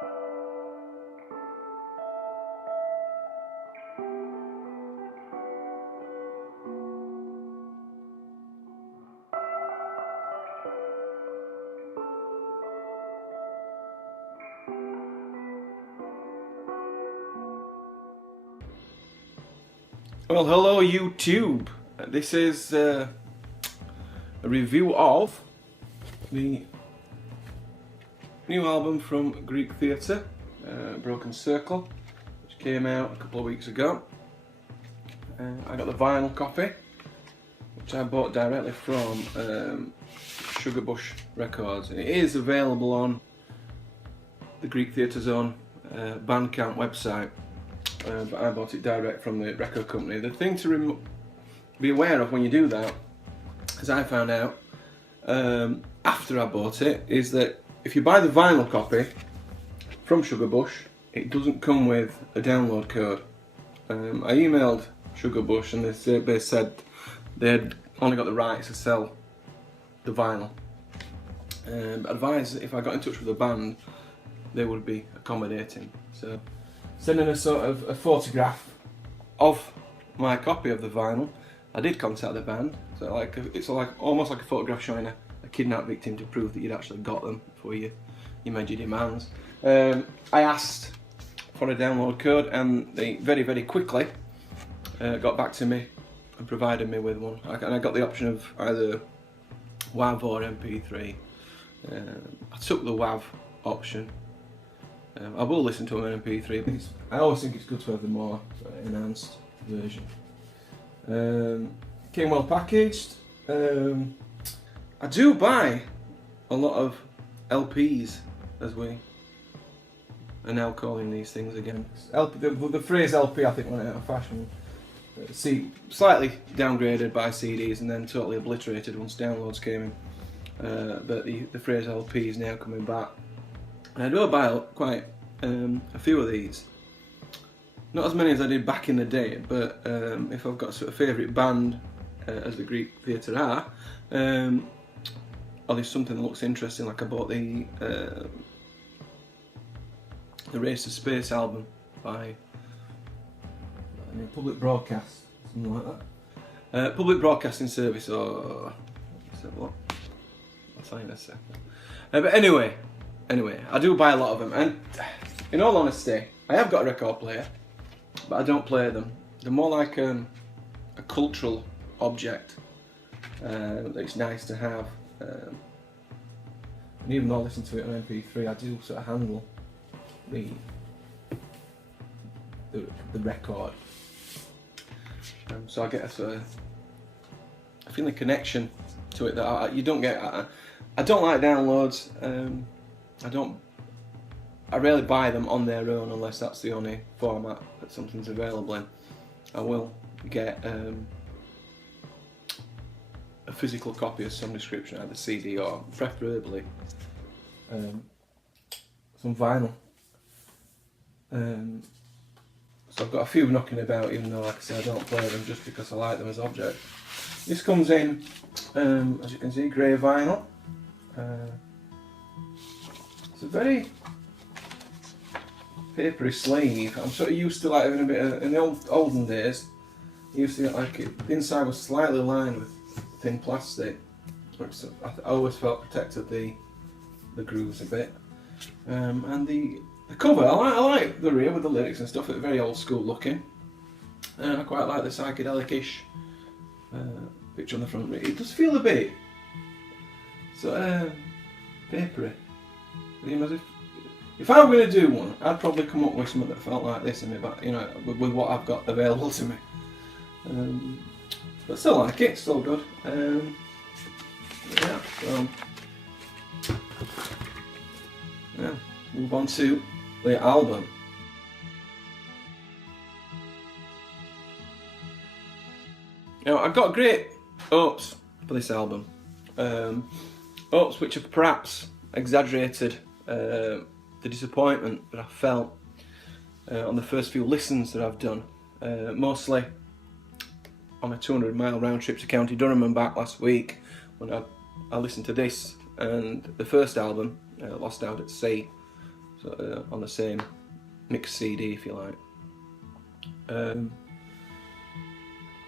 Well, hello YouTube. This is a review of the new album from Greek Theatre, Broken Circle, which came out a couple of weeks ago. I got the vinyl copy, which I bought directly from Sugarbush Records. It is available on the Greek Theatre's own Bandcamp website. But I bought it direct from the record company. The thing to be aware of when you do that, as I found out after I bought it, is that if you buy the vinyl copy from Sugarbush, it doesn't come with a download code. I emailed Sugarbush and they said they had only got the rights to sell the vinyl. Advised that if I got in touch with the band, they would be accommodating. So, sending a sort of a photograph of my copy of the vinyl. I did contact the band, so it's almost like a photograph showing a kidnapped victim to prove that you'd actually got them before you made your demands. I asked for a download code and they very quickly got back to me and provided me with one. And I got the option of either WAV or MP3. I took the WAV option. I will listen to an MP3, but I always think it's good to have the more enhanced version. Came well packaged. I do buy a lot of LPs, as we are now calling these things again. The phrase LP I think went out of fashion. Slightly downgraded by CDs and then totally obliterated once downloads came in. But the phrase LP is now coming back. And I do buy quite a few of these. Not as many as I did back in the day, but if I've got a sort of favourite band, as the Greek Theatre are, or there's something that looks interesting, like I bought the Race to Space album by Public Broadcast, something like that. Public Broadcasting Service, or what? What's I going to say? But anyway, I do buy a lot of them, and in all honesty, I have got a record player, but I don't play them. They're more like a cultural object that it's nice to have. And even though I listen to it on MP3, I do sort of handle the record. So I get a sort of a feeling connection to it that you don't get. I don't like downloads. I rarely buy them on their own unless that's the only format that something's available in. I will get a physical copy of some description, either CD or preferably some vinyl. So I've got a few knocking about, even though, like I say, I don't play them just because I like them as objects. This comes in, as you can see, grey vinyl. It's a very papery sleeve. I'm sort of used to like having a bit of, in the olden days, I used to get like the inside was slightly lined with thin plastic, which I always felt protected the grooves a bit. And the cover, I like the rear with the lyrics and stuff. It's very old school looking. I quite like the psychedelic-ish picture on the front. It does feel a bit papery. If I were going to do one, I'd probably come up with something that felt like this in me, but with what I've got available to me. But still like it, still good. Yeah, so yeah, move on to the album. Now, I've got great hopes for this album. Hopes which have perhaps exaggerated the disappointment that I felt on the first few listens that I've done. Mostly on a 200-mile round trip to County Durham and back last week, when I listened to this and the first album, Lost Out at Sea. so, on the same mixed CD, if you like.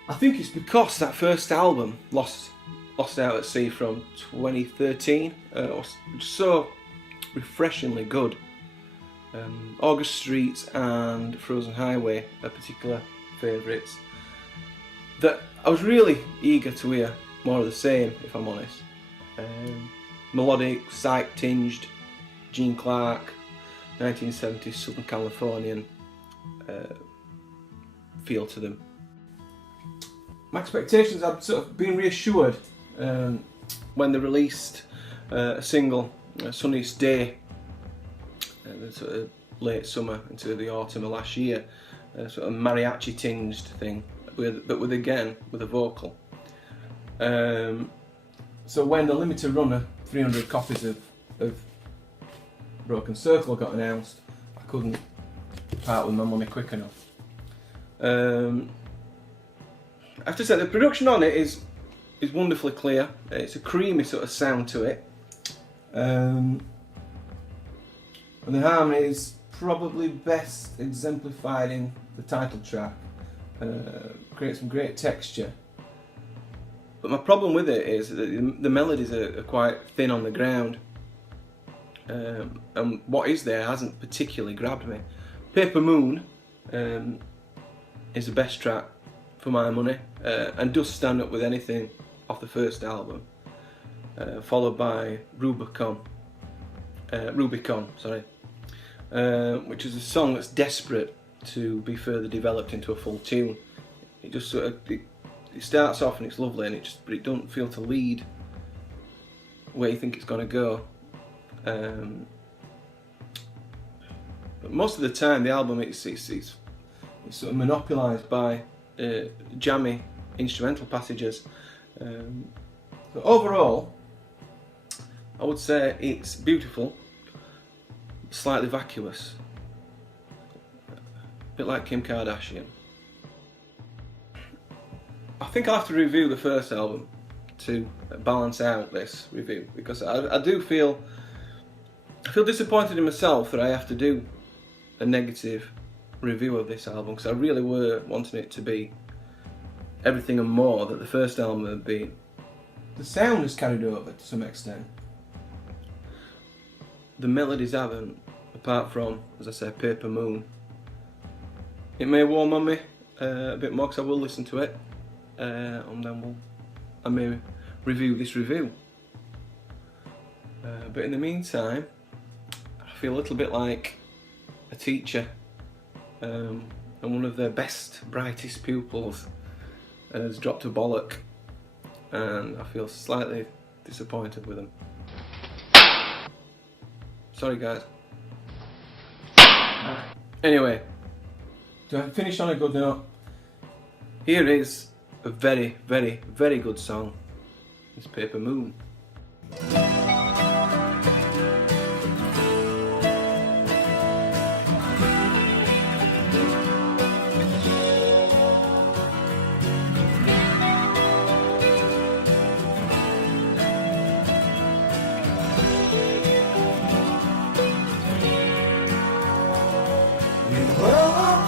I think it's because that first album, Lost Out at Sea from 2013, was so refreshingly good. August Street and Frozen Highway are particular favourites, that I was really eager to hear more of the same, if I'm honest. Melodic, psych-tinged, Gene Clark, 1970s Southern Californian feel to them. My expectations, I've sort of been reassured when they released a single, Sunniest Day, sort of late summer into the autumn of last year, sort of mariachi tinged thing, but with a vocal. So when the limited run of 300 copies of Broken Circle got announced, I couldn't part with my money quick enough. I have to say, the production on it is wonderfully clear. It's a creamy sort of sound to it, and the harmony is probably best exemplified in the title track. Creates some great texture. But my problem with it is that the melodies are quite thin on the ground, and what is there hasn't particularly grabbed me. Paper Moon is the best track for my money, and does stand up with anything off the first album, followed by Rubicon, which is a song that's desperate to be further developed into a full tune. It just sort of it starts off and it's lovely, and but it don't feel to lead where you think it's going to go. But most of the time, the album it's sort of monopolised by jammy instrumental passages. But overall, I would say it's beautiful, slightly vacuous, a bit like Kim Kardashian. I think I'll have to review the first album to balance out this review, because I feel disappointed in myself that I have to do a negative review of this album, because I really were wanting it to be everything and more that the first album had been. The sound has carried over to some extent. The melodies haven't, apart from, as I say, Paper Moon. It may warm on me a bit more, because I will listen to it, and then I may review this review. But in the meantime, I feel a little bit like a teacher, and one of their best, brightest pupils has dropped a bollock, and I feel slightly disappointed with them. Sorry guys. Anyway, to finish on a good note, here is a very, very, very good song. It's Paper Moon.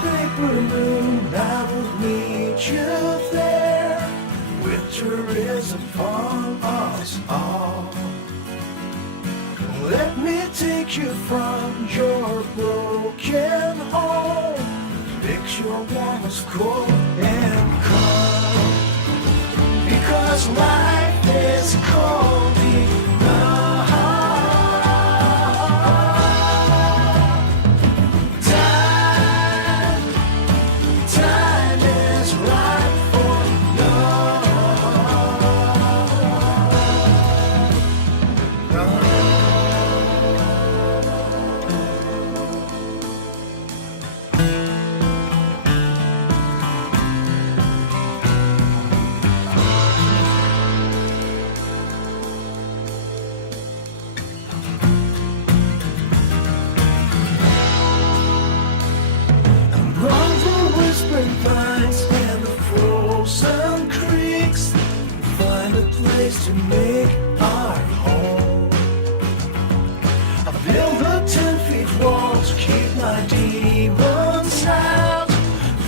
Paper moon, I will meet you there. Winter is upon us all. Let me take you from your broken home. Fix your warm as cold and calm. Because life is cold enough. Pines and the frozen creeks, find a place to make our home. I build a 10 feet wall my demons out.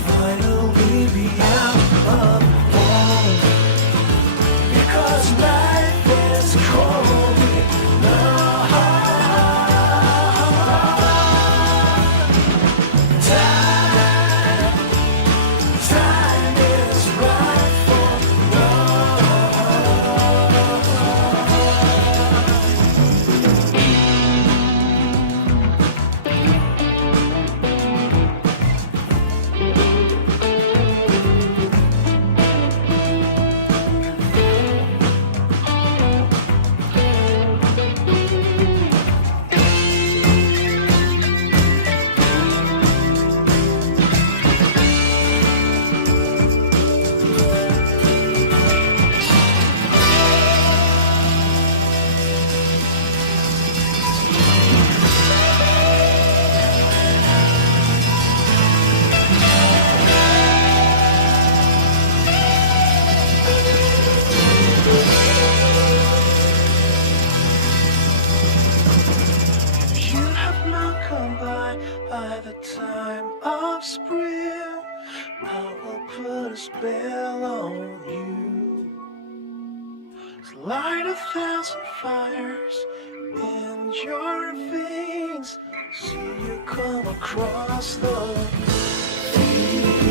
Finally be out of home. Because life is calling now. Time is right for you have not come by the time of spring. I will put a spell on you. Light 1,000 fires in your veins. See you come across the field.